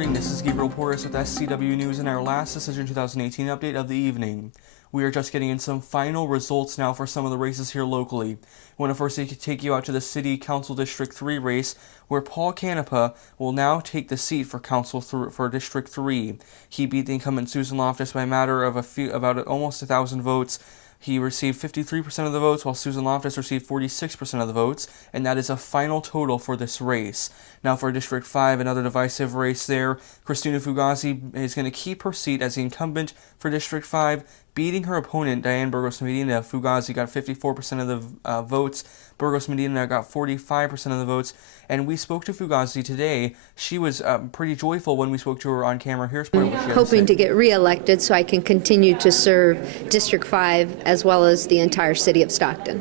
morning, this is Gabriel Porras with SCW News and our last Decision 2018 update of the evening. We are just getting in some final results now for some of the races here locally. I want to first take you out to the City Council District 3 race, where Paul Canepa will now take the seat for Council for District 3. He beat the incumbent Susan Loftus by a matter of about almost 1,000 votes. He received 53% of the votes, while Susan Loftus received 46% of the votes, and that is a final total for this race. Now for District 5, another divisive race there. Christina Fugazi is going to keep her seat as the incumbent for District 5, beating her opponent, Diane Burgos Medina. Fugazi got 54% of the votes. Burgos Medina got 45% of the votes. And we spoke to Fugazi today. She was pretty joyful when we spoke to her on camera. Here's what she had to say. Hoping to get re-elected so I can continue to serve District 5 as well as the entire city of Stockton.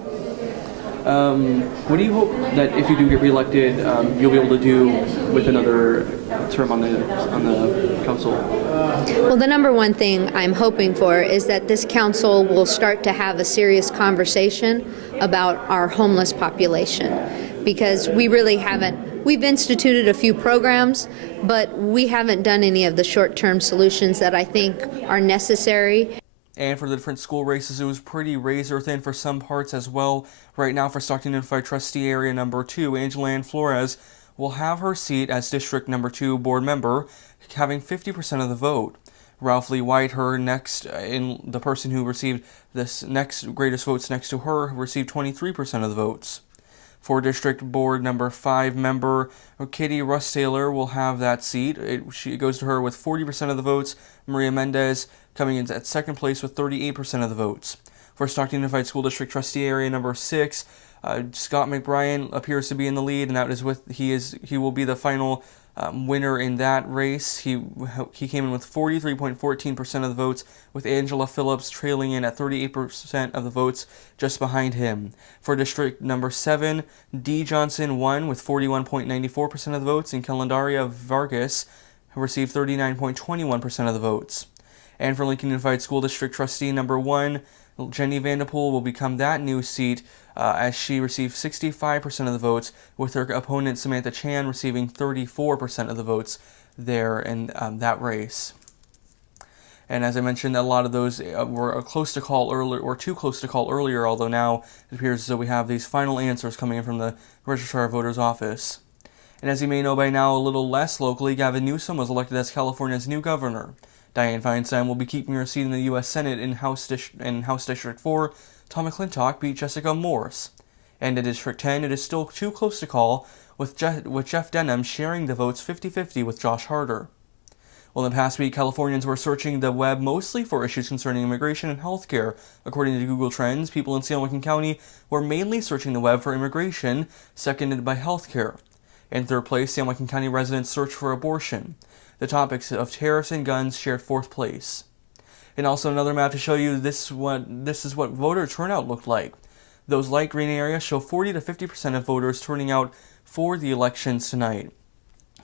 What do you hope that if you do get re-elected, you'll be able to do with another term on the council? Well, the number one thing I'm hoping for is that this council will start to have a serious conversation about our homeless population, because we really haven't. We've instituted a few programs, but we haven't done any of the short-term solutions that I think are necessary. And for the different school races, it was pretty razor thin for some parts as well. Right now for Stockton Unified Trustee Area Number 2, Angela Ann Flores will have her seat as District Number 2 board member, having 50% of the vote. Ralph Lee White, her next, in the person who received this next greatest votes next to her, received 23% of the votes. For District Board Number 5 member, Kitty Russ-Taylor will have that seat. It goes to her with 40% of the votes. Maria Mendez coming in at second place with 38% of the votes. For Stockton Unified School District Trustee Area Number 6, Scott McBrien appears to be in the lead, and that is he will be the final winner in that race. He came in with 43.14% of the votes, with Angela Phillips trailing in at 38% of the votes just behind him. For District Number 7, Dee Johnson won with 41.94% of the votes, and Calendaria Vargas received 39.21% of the votes. And for Lincoln Unified School District Trustee Number 1, Jenny Vanderpool will become that new seat as she received 65% of the votes, with her opponent Samantha Chan receiving 34% of the votes there in that race. And as I mentioned, a lot of those were close to call earlier, or too close to call earlier, although now it appears as though we have these final answers coming in from the Registrar of Voters Office. And as you may know by now, a little less locally, Gavin Newsom was elected as California's new governor. Dianne Feinstein will be keeping her seat in the U.S. Senate in House District 4. Tom McClintock beat Jessica Morse. And in District 10, it is still too close to call, with Jeff Denham sharing the votes 50-50 with Josh Harder. Well, in the past week, Californians were searching the web mostly for issues concerning immigration and healthcare. According to Google Trends, people in San Joaquin County were mainly searching the web for immigration, seconded by healthcare. In third place, San Joaquin County residents searched for abortion. The topics of tariffs and guns shared fourth place. And also another map to show you this is what voter turnout looked like. Those light green areas show 40 to 50% of voters turning out for the elections tonight.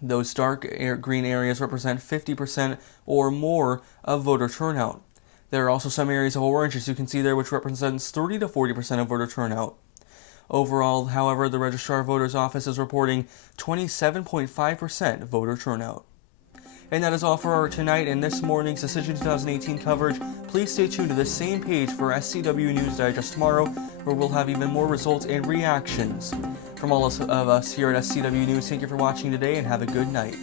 Those dark green areas represent 50% or more of voter turnout. There are also some areas of orange, as you can see there, which represents 30 to 40% of voter turnout. Overall, however, the Registrar of Voters Office is reporting 27.5% voter turnout. And that is all for tonight and this morning's Decision 2018 coverage. Please stay tuned to the same page for SCW News Digest tomorrow, where we'll have even more results and reactions. From all of us here at SCW News, thank you for watching today and have a good night.